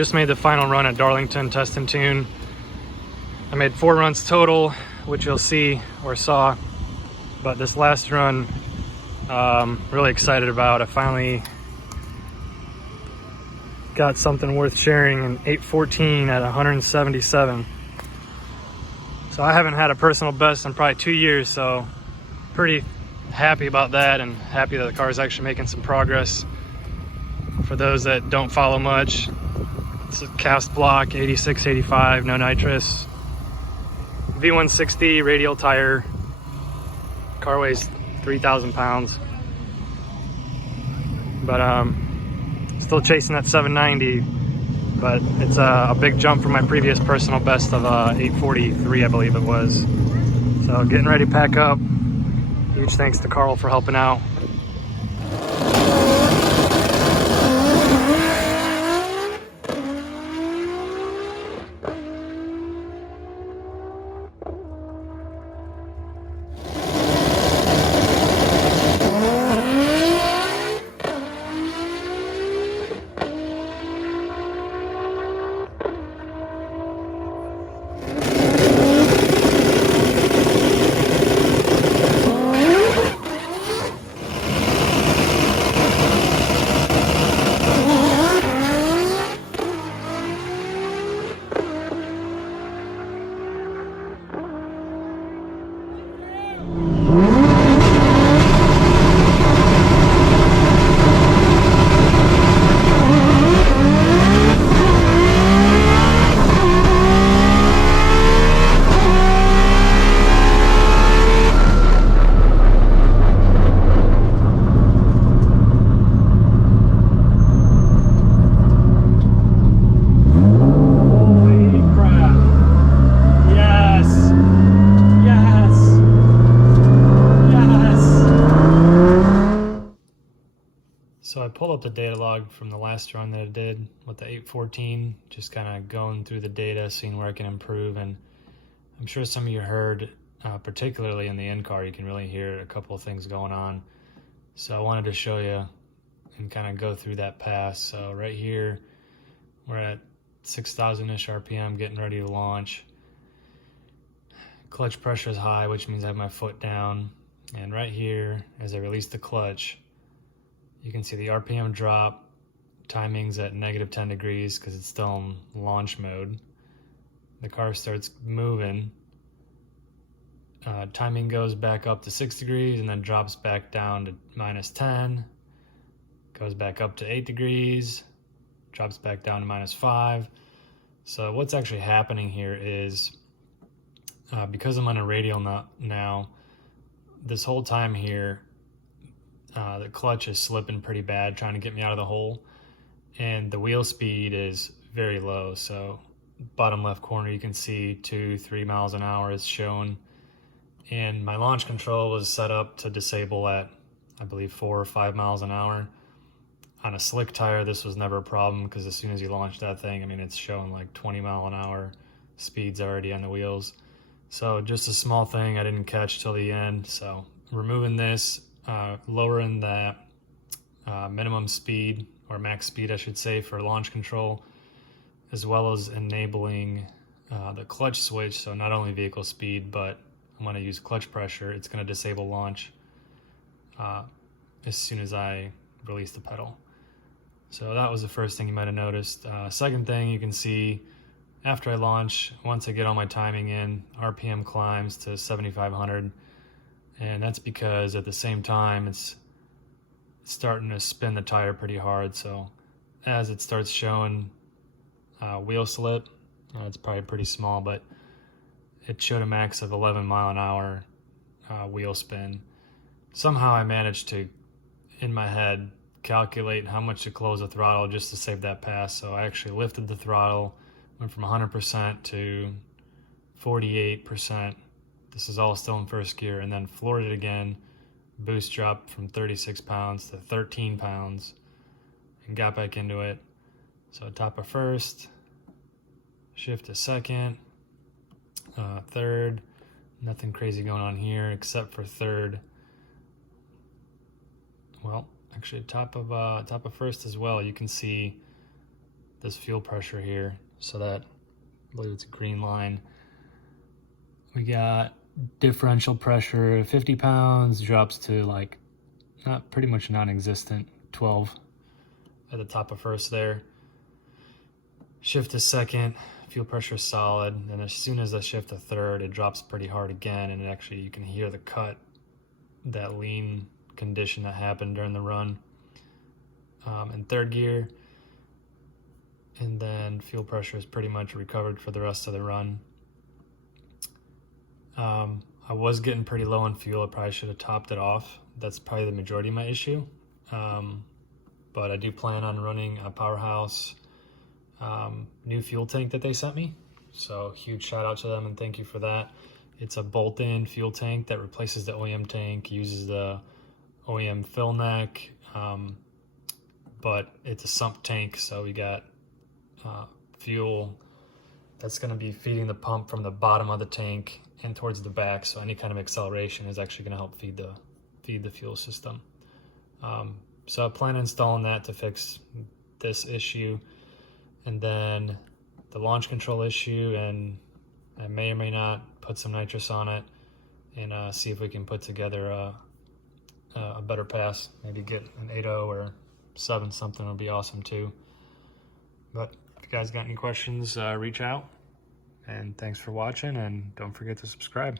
Just made the final run at Darlington Test and Tune. I made 4 runs total, which you'll see or saw, but this last run, really excited about. I finally got something worth sharing in 8:14 at 177. So I haven't had a personal best in probably 2 years, so pretty happy about that and happy that the car is actually making some progress. For those that don't follow much, it's a cast block 86, 85, no nitrous, V160 radial tire. Car weighs 3,000 pounds, but still chasing that 790. But it's a big jump from my previous personal best of 843, I believe it was. So getting ready to pack up. Huge thanks to Carl for helping out. So I pulled up the data log from the last run that I did with the 814, just kind of going through the data, seeing where I can improve. And I'm sure some of you heard, particularly in the in-car, you can really hear a couple of things going on. So I wanted to show you and kind of go through that pass. So right here, we're at 6,000-ish RPM, getting ready to launch. Clutch pressure is high, which means I have my foot down. And right here, as I release the clutch, you can see the RPM drop. Timing's at -10 degrees because it's still in launch mode. The car starts moving. Timing goes back up to 6 degrees and then drops back down to -10. Goes back up to 8 degrees. Drops back down to -5. So what's actually happening here is, because I'm on a radial now, this whole time here, the clutch is slipping pretty bad, trying to get me out of the hole, and the wheel speed is very low. So bottom left corner, you can see 2-3 miles an hour is shown, and my launch control was set up to disable at, I believe, 4 or 5 miles an hour. On a slick tire, this was never a problem because as soon as you launch that thing, I mean, it's showing like 20 mile an hour speeds already on the wheels. So just a small thing I didn't catch till the end. So removing this, lowering that minimum speed, or max speed I should say, for launch control, as well as enabling the clutch switch. So not only vehicle speed, but I'm going to use clutch pressure. It's going to disable launch as soon as I release the pedal. So that was the first thing you might have noticed. Second thing, you can see after I launch, once I get all my timing in, RPM climbs to 7,500. And that's because at the same time, it's starting to spin the tire pretty hard. So as it starts showing wheel slip, it's probably pretty small, but it showed a max of 11 mile an hour wheel spin. Somehow I managed to, in my head, calculate how much to close the throttle just to save that pass. So I actually lifted the throttle, went from 100% to 48%. This is all still in first gear, and then floored it again. Boost dropped from 36 pounds to 13 pounds and got back into it. So top of first, shift to second, third. Nothing crazy going on here except for third. Well, actually top of first as well. You can see this fuel pressure here. So that, I believe it's a green line. We got differential pressure, 50 pounds, drops to like pretty much non-existent, 12 at the top of first there. Shift to second, fuel pressure is solid, and as soon as I shift to third, it drops pretty hard again, and actually you can hear the cut, that lean condition that happened during the run. In third gear, and then fuel pressure is pretty much recovered for the rest of the run. I was getting pretty low on fuel. I probably should have topped it off. That's probably the majority of my issue. But I do plan on running a Powerhouse new fuel tank that they sent me. So huge shout out to them and thank you for that. It's a bolt-in fuel tank that replaces the OEM tank, uses the OEM fill neck, but it's a sump tank, so we got fuel that's going to be feeding the pump from the bottom of the tank and towards the back, so any kind of acceleration is actually going to help feed the fuel system. So I plan on installing that to fix this issue, and then the launch control issue, and I may or may not put some nitrous on it and see if we can put together a better pass. Maybe get an 8.0 or 7 something would be awesome too. But if you guys got any questions, reach out. And thanks for watching, and don't forget to subscribe.